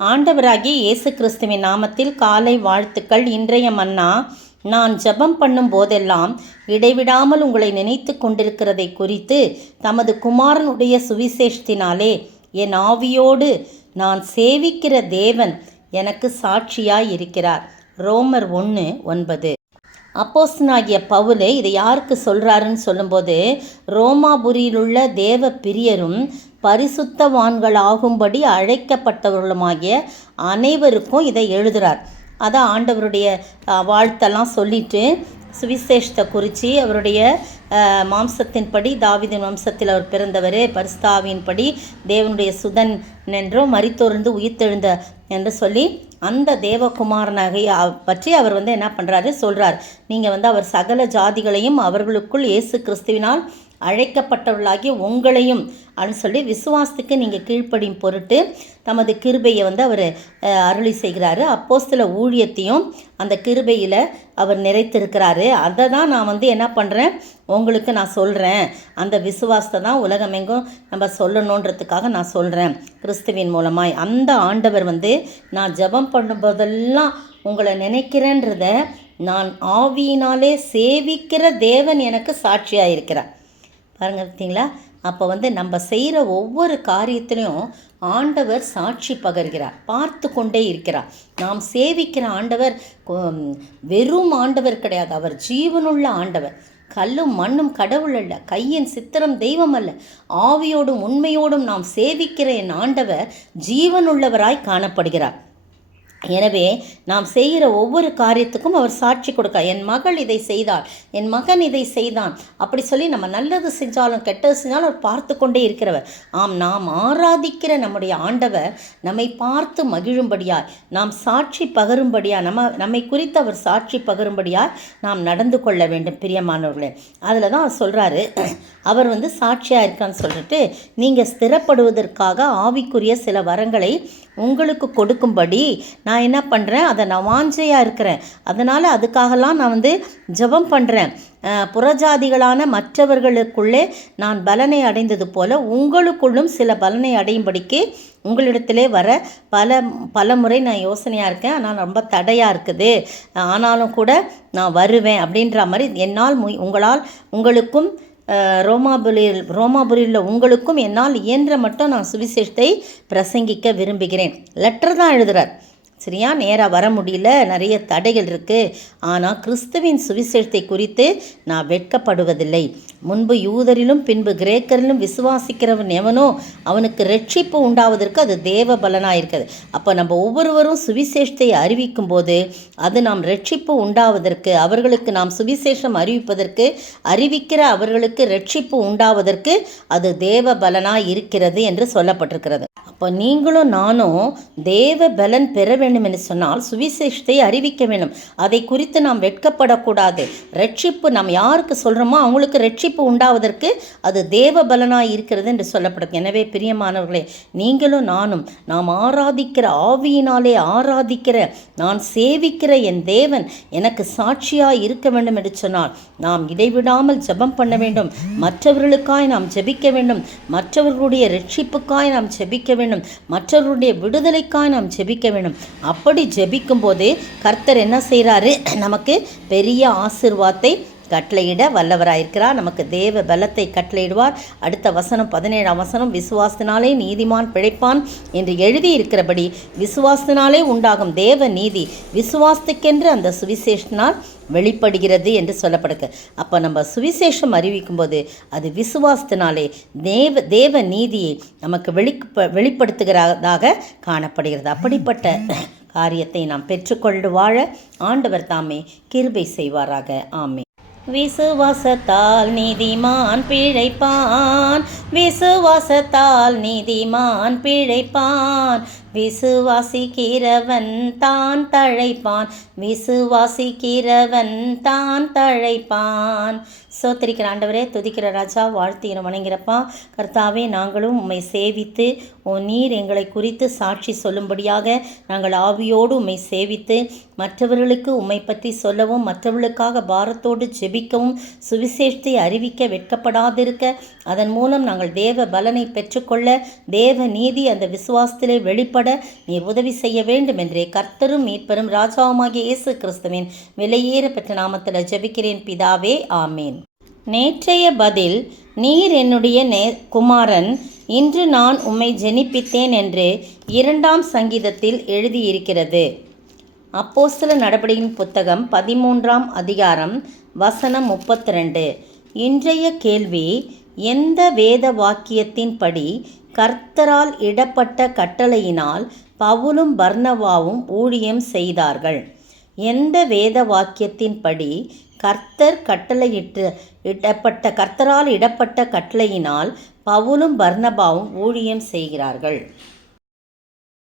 ஆண்டவராகிய இயேசு கிறிஸ்துவின் நாமத்தில் காலை வாழ்த்துக்கள். இன்றைய மன்னா, நான் ஜெபம் பண்ணும் போதெல்லாம் இடைவிடாமல் உங்களை நினைத்து கொண்டிருக்கிறதை குறித்து தமது குமாரனுடைய சுவிசேஷத்தினாலே என் ஆவியோடு நான் சேவிக்கிற தேவன் எனக்கு சாட்சியாய் இருக்கிறார். ரோமர் 1:9. அப்போஸ்தலனாகிய பவுல் இதை யாருக்கு சொல்கிறாருன்னு சொல்லும்போது, ரோமாபுரியிலுள்ள தேவ பிரியரும் பரிசுத்தவான்களாகும்படி அழைக்கப்பட்டவர்களுமாகிய அனைவருக்கும் இதை எழுதுகிறார். அதான் ஆண்டவருடைய வாழ்த்தெல்லாம் சொல்லிட்டு சுவிசேஷத்தை குறித்து அவருடைய மாம்சத்தின்படி தாவீதின் வம்சத்தில் அவர் பிறந்தவர், பரிசுத்தாவியின்படி தேவனுடைய சுதன் என்றும் மரித்தோர்ந்து உயிர்த்தெழுந்த என்று சொல்லி அந்த தேவகுமாரனாக பற்றி அவர் என்ன பண்ணுறாரு சொல்கிறார். நீங்கள் அவர் சகல ஜாதிகளையும் அவர்களுக்குள் இயேசு கிறிஸ்துவினால் அழைக்கப்பட்டவர்களாகிய உங்களையும் அப்படின்னு சொல்லி விசுவாசத்துக்கு நீங்கள் கீழ்ப்படியும் பொருட்டு தமது கிருபையை அவர் அருளி செய்கிறாரு. அப்போஸ்தல ஊழியத்தையும் அந்த கிருபையில் அவர் நிறைத்திருக்கிறாரு. அதை தான் நான் என்ன பண்ணுறேன், உங்களுக்கு நான் சொல்கிறேன். அந்த விசுவாசத்தை தான் உலகமெங்கும் நம்ம சொல்லணுன்றதுக்காக நான் சொல்கிறேன் கிறிஸ்துவின் மூலமாய். அந்த ஆண்டவர் நான் ஜெபம் பண்ணும்போதெல்லாம் உங்களை நினைக்கிறேன்றத நான் ஆவியினாலே சேவிக்கிற தேவன் எனக்கு சாட்சியாக இருக்கிறார். பாருங்க, பார்த்தீங்களா? அப்போ நம்ம செய்கிற ஒவ்வொரு காரியத்திலையும் ஆண்டவர் சாட்சி பகர்கிறார், பார்த்து கொண்டே இருக்கிறார். நாம் சேவிக்கிற ஆண்டவர் வெறும் ஆண்டவர் கிடையாது, அவர் ஜீவனுள்ள ஆண்டவர். கல்லும் மண்ணும் கடவுள் அல்ல, கையின் சித்திரம் தெய்வம் அல்ல, ஆவியோடும் உண்மையோடும் நாம் சேவிக்கிற என் ஆண்டவர் ஜீவனுள்ளவராய் காணப்படுகிறார். எனவே நாம் செய்கிற ஒவ்வொரு காரியத்துக்கும் அவர் சாட்சி கொடுக்க, என் மகள் இதை செய்தாள், என் மகன் இதை செய்தான், அப்படி சொல்லி நம்ம நல்லது செஞ்சாலும் கெட்டது செஞ்சாலும் அவர் பார்த்து கொண்டே இருக்கிறவர். நாம் ஆராதிக்கிற நம்முடைய ஆண்டவர் நம்மை பார்த்து மகிழும்படியாய், நாம் சாட்சி பகரும்படியாய், நம்மை குறித்து அவர் சாட்சி பகரும்படியாய் நாம் நடந்து கொள்ள வேண்டும். பிரியமானவர்களே, அதில் தான் அவர் சொல்கிறாரு, அவர் சாட்சியாக இருக்கான்னு சொல்லிட்டு நீங்கள் ஸ்திரப்படுவதற்காக ஆவிக்குரிய சில வரங்களை உங்களுக்கு கொடுக்கும்படி நான் என்ன பண்ணுறேன், அதை நான் வாஞ்சையாக இருக்கிறேன். அதனால் அதுக்காகலாம் நான் ஜெபம் பண்ணுறேன். புறஜாதிகளான மற்றவர்களுக்குள்ளே நான் பலனை அடைந்தது போல உங்களுக்குள்ளும் சில பலனை அடையும்படிக்கு உங்களிடத்திலே வர பல முறை நான் யோசனையாக இருக்கேன். ஆனால் ரொம்ப தடையாக இருக்குது, ஆனாலும் கூட நான் வருவேன் அப்படின்ற மாதிரி என்னால் உங்களுக்கும் ரோமாபுரியில் உங்களுக்கும் என்னால் இயன்ற மட்டும் நான் சுவிசேஷத்தை பிரசங்கிக்க விரும்புகிறேன். லெட்டர் தான் எழுதுகிறார், சரியா? நேராக வர முடியல, நிறைய தடைகள் இருக்குது. ஆனால் கிறிஸ்துவின் சுவிசேஷத்தை குறித்து நான் வெட்கப்படுவதில்லை. முன்பு யூதரிலும் பின்பு கிரேக்கரிலும் விசுவாசிக்கிறவன் எவனோ அவனுக்கு ரட்சிப்பு உண்டாவதற்கு அது தேவ பலனாக இருக்குது. அப்போ நம்ம ஒவ்வொருவரும் சுவிசேஷத்தை அறிவிக்கும் போது அது நாம் ரட்சிப்பு உண்டாவதற்கு, அவர்களுக்கு நாம் சுவிசேஷம் அறிவிக்கிற அவர்களுக்கு ரட்சிப்பு உண்டாவதற்கு அது தேவ பலனாக இருக்கிறது என்று சொல்லப்பட்டிருக்கிறது. அப்போ நீங்களும் நானும் தேவ பலன் பெற வேண்டும் என்று சொன்னால் சுவிசேஷத்தை அறிவிக்க வேண்டும். அதை குறித்து நாம் வெட்கப்படக்கூடாது. ரட்சிப்பு நாம் யாருக்கு சொல்கிறோமோ அவங்களுக்கு ரட்சிப்பு உண்டாவதற்கு அது தேவ பலனாய் இருக்கிறது என்று சொல்லப்படுது. எனவே பிரியமானவர்களே, நீங்களும் நானும் நாம் ஆராதிக்கிற ஆவியினாலே ஆராதிக்கிற நான் சேவிக்கிற என் தேவன் எனக்கு சாட்சியாய் இருக்க வேண்டும் என்று சொன்னால் நாம் இடைவிடாமல் ஜெபம் பண்ண வேண்டும். மற்றவர்களுக்காய் நாம் ஜெபிக்க வேண்டும். மற்றவர்களுடைய ரட்சிப்புக்காய் நாம் ஜெபிக்க வேண்டும். மற்றவர்களுடைய விடுதலைக்காய் நாம் ஜெபிக்க வேண்டும். அப்படி ஜெபிக்கும் போது கர்த்தர் என்ன செய்கிறாரு, நமக்கு பெரிய ஆசீர்வாதத்தை கட்டளையிட வல்லவராயிருக்கிறார். நமக்கு தேவ பலத்தை கட்டளையிடுவார். அடுத்த வசனம் 17ஆம் வசனம், விசுவாசத்தினாலே நீதிமான் பிழைப்பான் என்று எழுதியிருக்கிறபடி விசுவாசத்தினாலே உண்டாகும் தேவ நீதி விசுவாசத்துக்கென்று அந்த சுவிசேஷனால் வெளிப்படுகிறது என்று சொல்லப்படுது. அப்போ நம்ம சுவிசேஷம் அறிவிக்கும் போது அது விசுவாசத்தினாலே தேவ நீதியை நமக்கு வெளிப்படுத்துகிறதாக காணப்படுகிறது. அப்படிப்பட்ட காரியத்தை நாம் பெற்றுக்கொண்டு வாழ ஆண்டவர் தாமே கிருபை செய்வாராக. ஆமே. விசுவாசத்தால் நீதிமான் பிழைப்பான், விசுவாசத்தால் நீதிமான் பிழைப்பான், விசுவாசிக்கிறவன் தான் தழைப்பான், விசுவாசிக்கிறவன் தான் தழைப்பான். சோத்திரிக்கிற ஆண்டவரே, துதிக்கிற ராஜா, வாழ்த்துகிற வணங்கிறப்பா. கர்த்தாவே, நாங்களும் உம்மை சேவித்து நீர் எங்களை குறித்து சாட்சி சொல்லும்படியாக நாங்கள் ஆவியோடு உம்மை சேவித்து மற்றவர்களுக்கு உம்மை பற்றி சொல்லவும் மற்றவர்களுக்காக பாரத்தோடு ஜெபிக்கவும் சுவிசேஷத்தை அறிவிக்க வெட்கப்படாதிருக்க அதன் மூலம் நாங்கள் தேவ பலனை பெற்றுக்கொள்ள தேவ நீதி அந்த விசுவாசத்திலே வெளிப்பட நீர் உதவி செய்ய வேண்டும் என்றே கர்த்தரும் மீட்பரும் ராஜாவுமாகிய இயேசு கிறிஸ்துவின் விலையேற பெற்ற நாமத்தில் ஜெபிக்கிறேன் பிதாவே, ஆமேன். நேற்றைய பதில், நீர் என்னுடைய குமாரன், இன்று நான் உம்மை ஜெனிப்பித்தேன் என்று 2ஆம் சங்கீதத்தில் எழுதியிருக்கிறது. அப்போஸ்தல நடபடியின் புத்தகம் 13ஆம் அதிகாரம் வசனம் 32. இன்றைய கேள்வி, எந்த வேத வாக்கியத்தின்படி கர்த்தரால் இடப்பட்ட கட்டளையினால் பவுலும் பர்னபாவும் ஊழியம் செய்தார்கள்? எந்த வேத வாக்கியத்தின்படி கர்த்தரால் இடப்பட்ட கட்டளையினால் பவுலும் பர்னபாவும் ஊழியம் செய்கிறார்கள்?